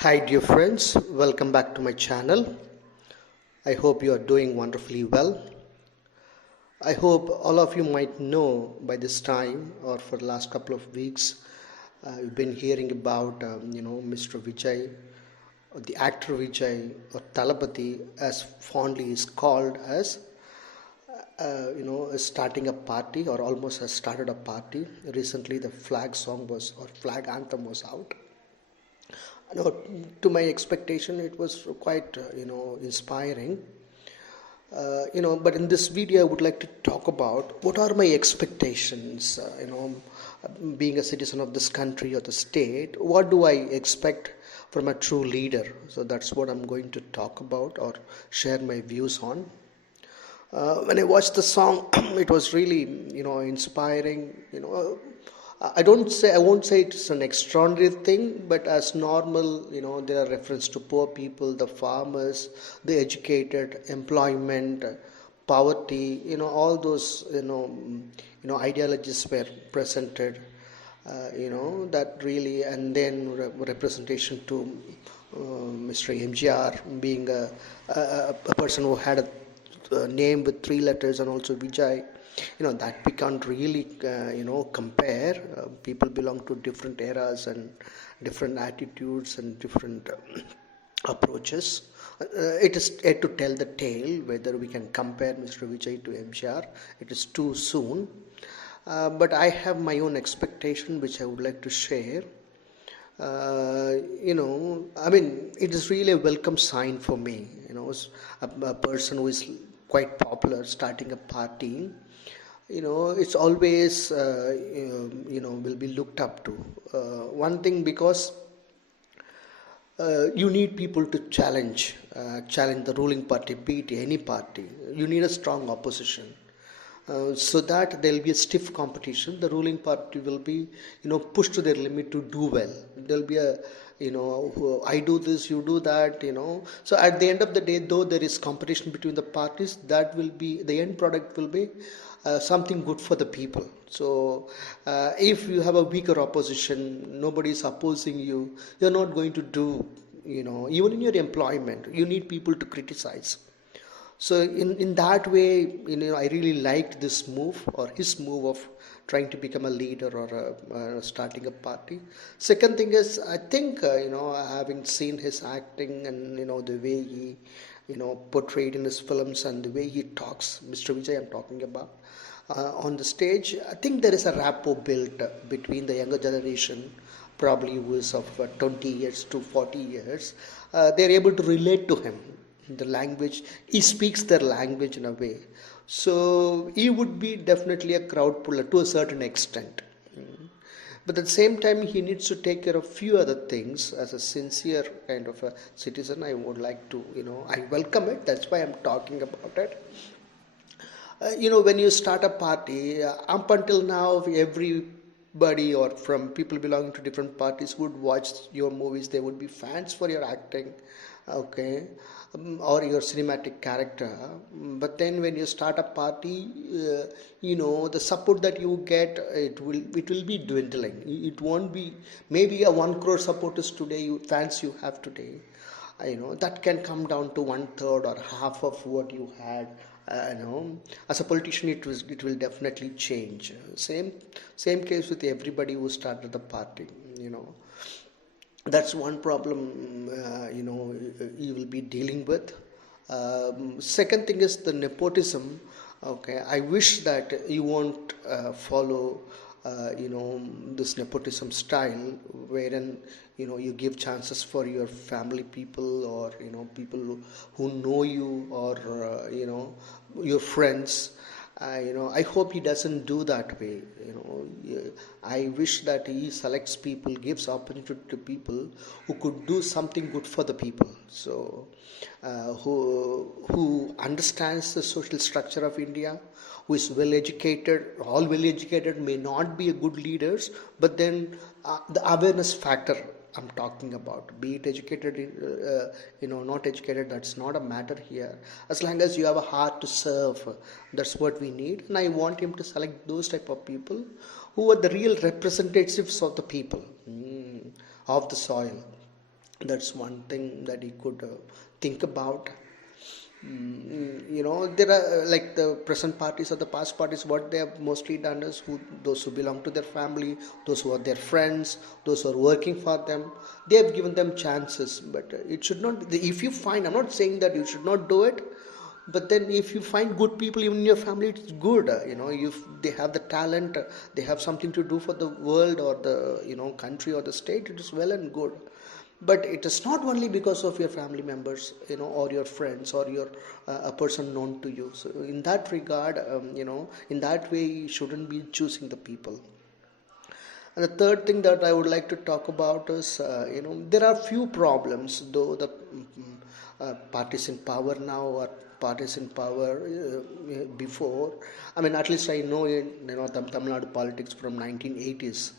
Hi dear friends, welcome back to my channel. I hope you are doing wonderfully well. I hope all of you might know by this time or for the last couple of weeks you've been hearing about Mr. Vijay, or the actor Vijay, or Thalapathy as fondly is called as starting a party or almost has started a party. Recently the flag song was or flag anthem was out. No, to my expectation, it was quite inspiring. But in this video, I would like to talk about what are my expectations. Being a citizen of this country or the state, what do I expect from a true leader? So that's what I'm going to talk about or share my views on. When I watched the song, it was really inspiring. I won't say it's an extraordinary thing, but as normal, there are reference to poor people, the farmers, the educated, employment, poverty. All those ideologies were presented. That really, and then representation to Mr. MGR being a person who had a name with three letters, and also Vijay, that we can't really compare. People belong to different eras and different attitudes and different approaches. It is yet to tell the tale whether we can compare Mr. Vijay to MGR. It is too soon. But I have my own expectation which I would like to share. It is really a welcome sign for me. A person who is quite popular starting a party. It's always will be looked up to. One thing, because you need people to challenge the ruling party, be it any party. You need a strong opposition. So that there will be a stiff competition. The ruling party will be, pushed to their limit to do well. There will be a, I do this, you do that, So at the end of the day, though there is competition between the parties, that will be, the end product will be something good for the people. So if you have a weaker opposition, nobody is opposing you, you're not going to do, even in your employment, you need people to criticize. So in that way, I really liked this move or his move of trying to become a leader or starting a party. Second thing is, I think, having seen his acting and, the way he, portrayed in his films and the way he talks, Mr. Vijay I'm talking about, on the stage, I think there is a rapport built between the younger generation, probably who is of 20 years to 40 years. They're able to relate to him. The language, he speaks their language in a way. So he would be definitely a crowd puller to a certain extent. But at the same time, he needs to take care of few other things. As a sincere kind of a citizen, I would like to, I welcome it. That's why I'm talking about it. When you start a party, up until now, everybody or from people belonging to different parties would watch your movies. They would be fans for your acting, okay, or your cinematic character. But then when you start a party, the support that you get, it will be dwindling. It won't be maybe a 1 crore supporters today, fans you have today. That can come down to 1/3 or half of what you had. As a politician, it will definitely change. Same case with everybody who started the party. That's one problem. You will be dealing with. Second thing is the nepotism. Okay, I wish that you won't follow this nepotism style, wherein you give chances for your family people, or people who know you, or your friends. I hope he doesn't do that way. I wish that he selects people, gives opportunity to people who could do something good for the people. So, who understands the social structure of India, who is well educated. All well educated may not be a good leaders, but then the awareness factor I'm talking about, be it educated, not educated, that's not a matter here. As long as you have a heart to serve, that's what we need. And I want him to select those type of people who are the real representatives of the people, of the soil. That's one thing that he could think about. There are like the present parties or the past parties. What they have mostly done is those who belong to their family, those who are their friends, those who are working for them. They have given them chances, but it should not be. If you find, I'm not saying that you should not do it, but then if you find good people even in your family, it's good. If they have the talent, they have something to do for the world or the country or the state, it is well and good. But it is not only because of your family members, or your friends, or your a person known to you. So in that regard, in that way you shouldn't be choosing the people. And the third thing that I would like to talk about is, there are few problems, though the parties in power now or parties in power before. I mean, at least I know in Tamil Nadu politics from 1980s.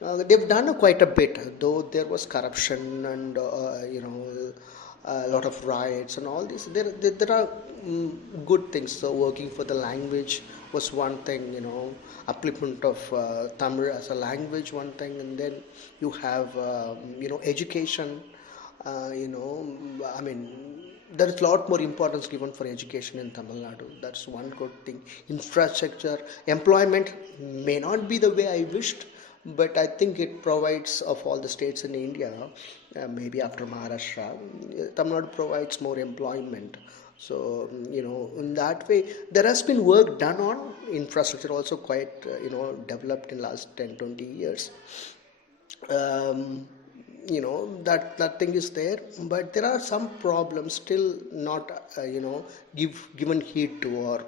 They've done quite a bit, though there was corruption and a lot of riots and all this. There are good things. So working for the language was one thing, upliftment of Tamil as a language, one thing, and then you have education. I mean, there is a lot more importance given for education in Tamil Nadu. That's one good thing. Infrastructure, employment may not be the way I wished, but I think it provides, of all the states in India, maybe after Maharashtra, Tamil Nadu provides more employment. So, in that way, there has been work done on infrastructure, also quite, developed in last 10, 20 years. Um, that thing is there, but there are some problems still not given heed to, or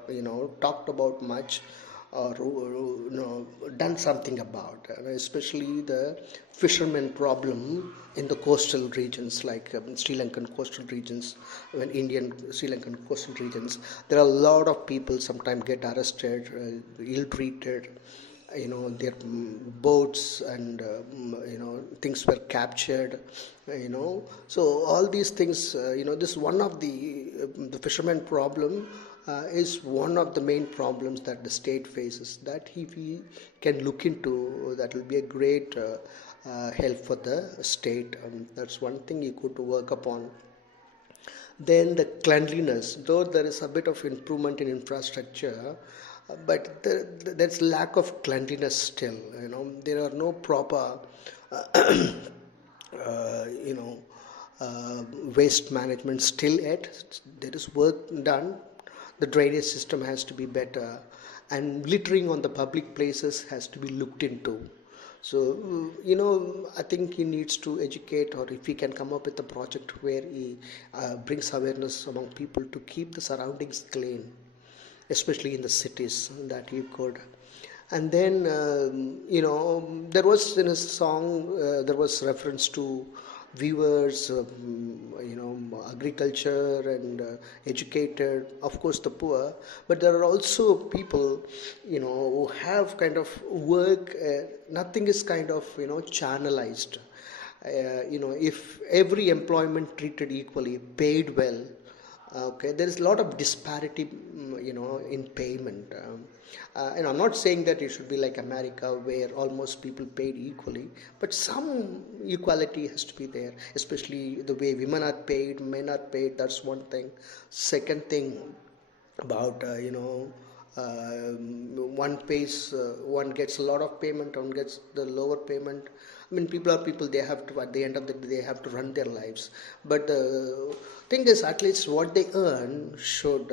talked about much, or done something about, especially the fishermen problem in the coastal regions, like Sri Lankan coastal regions. When Indian Sri Lankan coastal regions, there are a lot of people sometimes get arrested, ill treated, their boats and things were captured, so all these things, this one of the fisherman problem is one of the main problems that the state faces, that if we can look into, that will be a great help for the state. That's one thing you could work upon. Then the cleanliness, though there is a bit of improvement in infrastructure, but there's lack of cleanliness still. There are no proper, you know, waste management still yet. There is work done. The drainage system has to be better, and littering on the public places has to be looked into. So, I think he needs to educate, or if he can come up with a project where he brings awareness among people to keep the surroundings clean, especially in the cities, that he could. And then, there was in his song, there was reference to weavers, agriculture, and educated, of course, the poor. But there are also people, who have kind of work, nothing is kind of, channelized. If every employment treated equally, paid well, okay, there is a lot of disparity, in payment. And I'm not saying that it should be like America, where almost people paid equally, but some equality has to be there, especially the way women are paid, men are paid. That's one thing. Second thing, about one gets a lot of payment, one gets the lower payment. I mean, people are people, they have to, at the end of the day, they have to run their lives. But the thing is, at least what they earn should,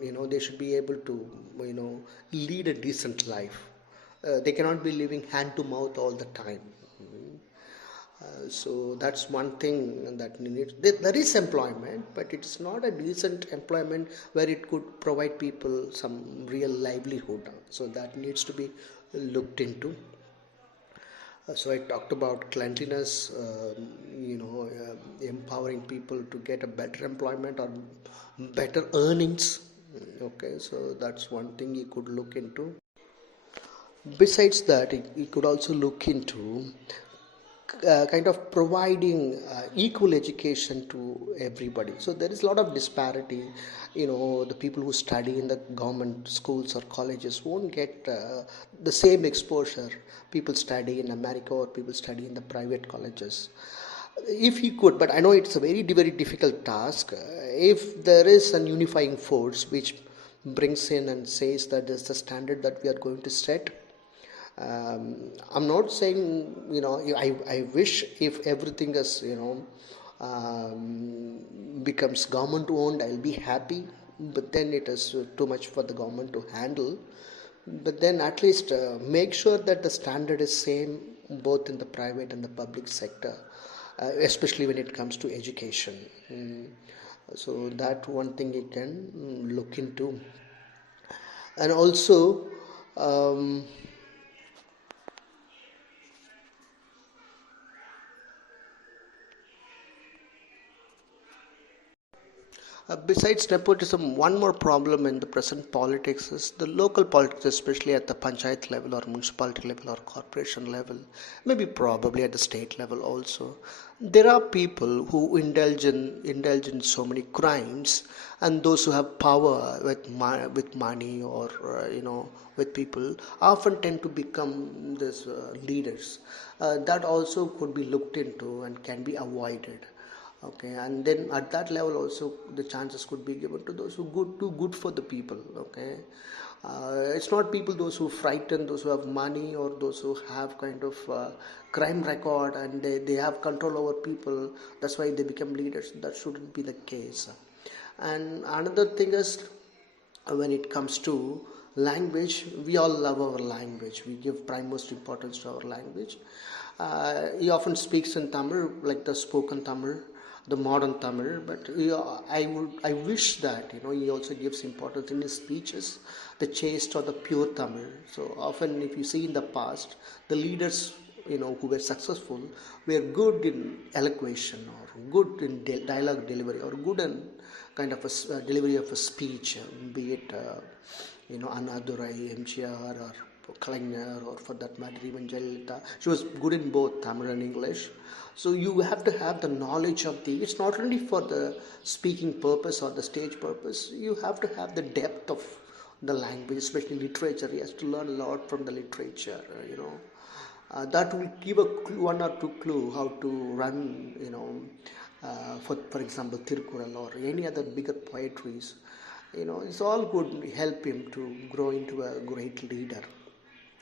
they should be able to, lead a decent life. They cannot be living hand to mouth all the time. So that's one thing that needs. There is employment, but it's not a decent employment where it could provide people some real livelihood. So that needs to be looked into. So I talked about cleanliness, empowering people to get a better employment or better earnings. Okay, so that's one thing you could look into. Besides that, you could also look into kind of providing equal education to everybody. So there is a lot of disparity. The people who study in the government schools or colleges won't get the same exposure people study in America, or people study in the private colleges. if he could, but I know it's a very difficult task. If there is an unifying force which brings in and says that this is the standard that we are going to set. I'm not saying, I wish if everything is, becomes government owned, I'll be happy, but then it is too much for the government to handle. But then at least make sure that the standard is same both in the private and the public sector, especially when it comes to education. So that one thing you can look into. And also, um, besides nepotism, one more problem in the present politics is the local politics, especially at the panchayat level or municipality level or corporation level, maybe probably at the state level also. There are people who indulge in so many crimes, and those who have power with money or with people often tend to become these leaders. That also could be looked into and can be avoided. Okay, and then at that level also the chances could be given to those who do good for the people. Okay, it's not people those who frighten, those who have money, or those who have kind of crime record and they have control over people. That's why they become leaders. That shouldn't be the case. And another thing is, when it comes to language, we all love our language. We give prime most importance to our language. He often speaks in Tamil, like the spoken Tamil, the modern Tamil, but I wish that he also gives importance in his speeches, the chaste or the pure Tamil. So often, if you see in the past, the leaders who were successful were good in elocution or good in dialogue delivery or good in kind of a delivery of a speech, be it Annadurai, MGR or Kalaignar, or for that matter even Jayalalitha. She was good in both Tamil and English. So you have to have the knowledge of it's not only for the speaking purpose or the stage purpose, you have to have the depth of the language, especially literature. He has to learn a lot from the literature, that will give a clue, one or two clue how to run, for example, Tirkural or any other bigger poetries. It's all good help him to grow into a great leader.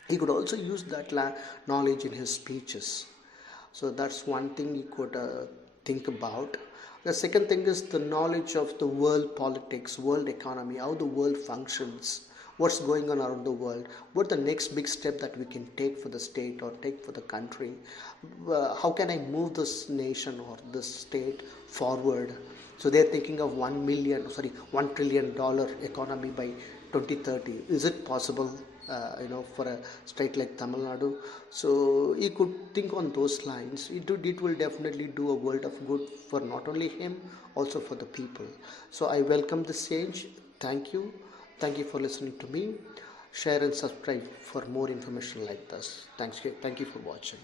He could also use that knowledge in his speeches. So that's one thing you could think about. The second thing is the knowledge of the world politics, world economy, how the world functions, what's going on around the world, what the next big step that we can take for the state or take for the country. How can I move this nation or this state forward? So they're thinking of $1 trillion economy by 2030. Is it possible? For a state like Tamil Nadu. So he could think on those lines. It will definitely do a world of good for not only him, also for the people. So I welcome this change. Thank you. Thank you for listening to me. Share and subscribe for more information like this. Thank you for watching.